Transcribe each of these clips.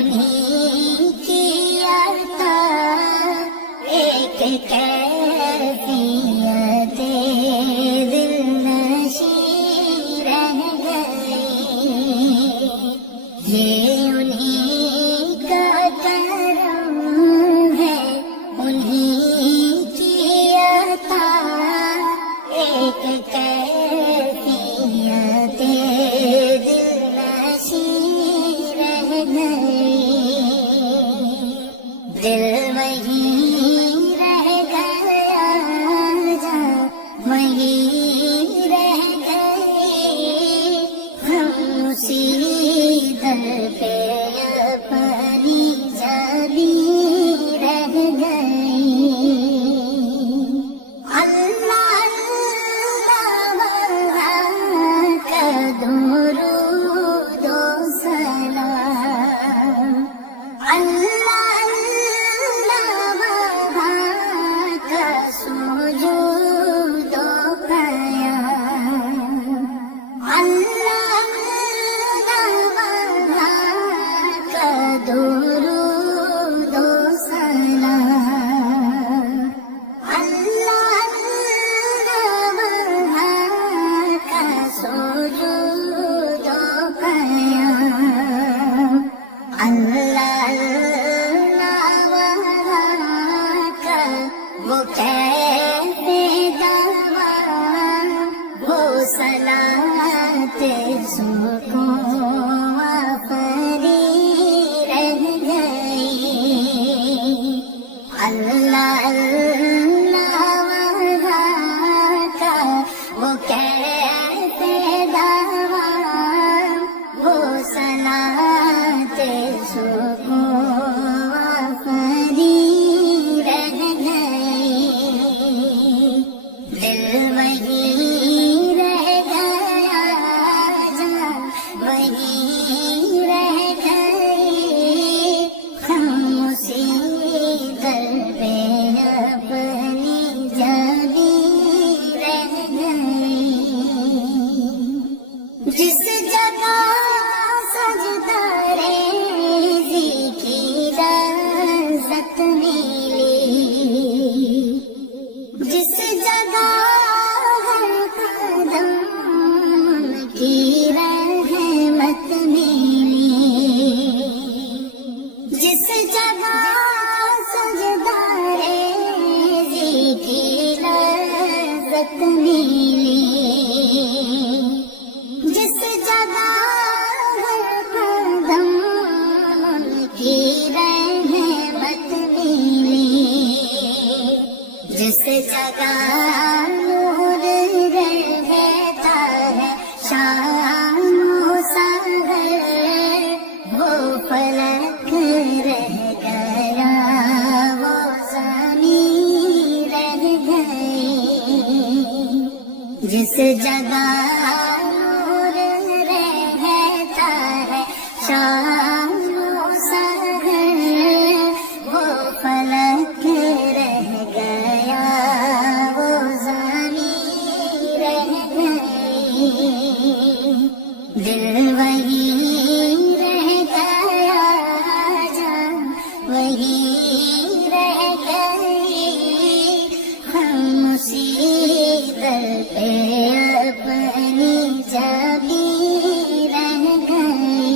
انہیں کی عطا ایک کیفیت دل نشیں رہ گئی، یہ انہیں کا کرم ہے، انہیں کی عطا ایک کیفیت دل نشیں رہ گئی، دل وہیں رہ گیا جا وہیں رہ گئی، ہم اسی در پہ اپنی جبی رہ گئی۔ اللہ اللہ کا درود و سلام، اللہ اللہ کا سجود و قیام، اللہ اللہ کا درود و سلام، اللہ اللہ کا سجود و قیام، اللہ اللہ کا وہ کیف دوام، وہ صلاۃ سکون آفری رہ گئی، اللہ اللہ کا وہ کیف دوام، وہ صلاۃ سکون آفری رہ گئی، دل وہیں رہ گیا جا وہیں رہ گئی، ہم اسی در پہ اپنی جبی رہ گئی، جس جگہ سجدہ ریزی کی لذت ملی، جس جگہ ہر قدم کی رحمت ملی، جس جگہ سجدہ ریزی کی لذت ملی، جس جگہ ہر قدم کی رحمت ملی، جس جگہ نور رہتا ہے شام و سحر، وہ فلک رہ گیا وہ زمین رہ گئی، جس جگہ نور رہتا ہے شام و سحر، وہ فلک رہ گیا وہ زمین رہ گئی، دل وہیں رہ گیا جا وہیں رہ گئی، ہم اسی در پہ اپنی جبی رہ گئی،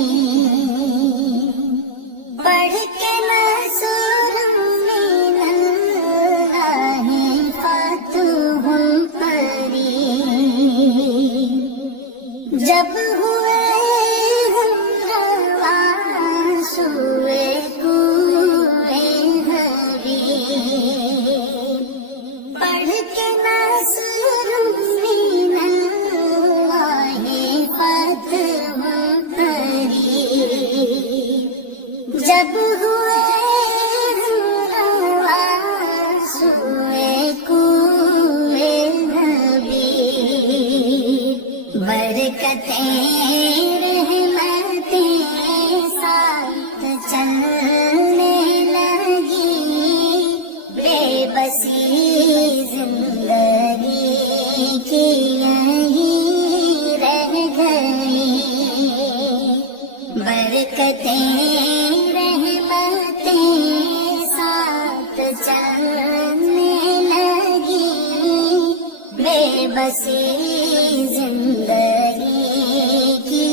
پڑھ کے منصور من اللہ فتح قریب، جب ہوئے ہم روان سوئے کوئے حبیب، پڑھ کے منصور من اللہ فتح قریب، جب ہوئے ہم روان سوئے کوئے حبیب، برکتیں رحمتیں ساتھ چلنے لگی، بے بسی زندگی کی یہیں رہ گئی، برکتیں بسی زندگی کی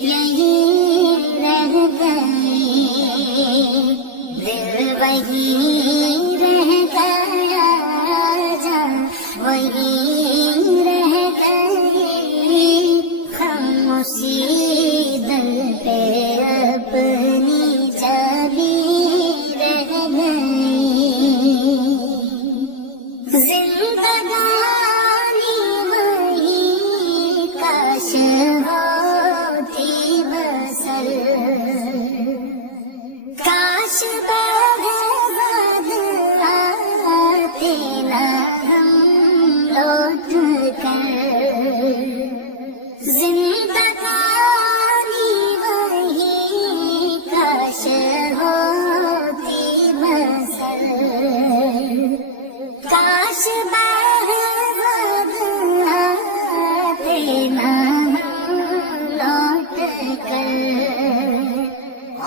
یہی رہ گئی، دل وہی رہ گیا، جان وہی رہ گئی، خاموشی دل پہ اپنی چابی رہ گئی، زندگانی وہی کاش ہوتی بسر، کاش بغیر آتے نہ ہم لوٹ کر، زندگانی وہی کاش ہوتی بسر، کاش بغیر آتے نہ لوٹ کر،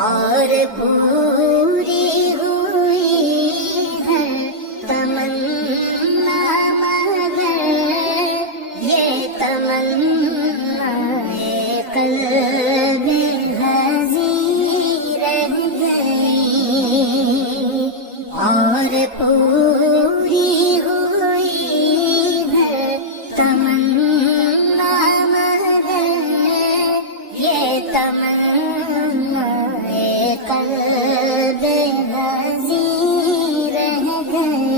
اور پوری ہوئی ہے تمنا مگر یہ تمنا قلب حزین رہ گئی، اور پوری ہوئی ہے تمنا مگر یہ تمنا قلب حزین رہ گئی۔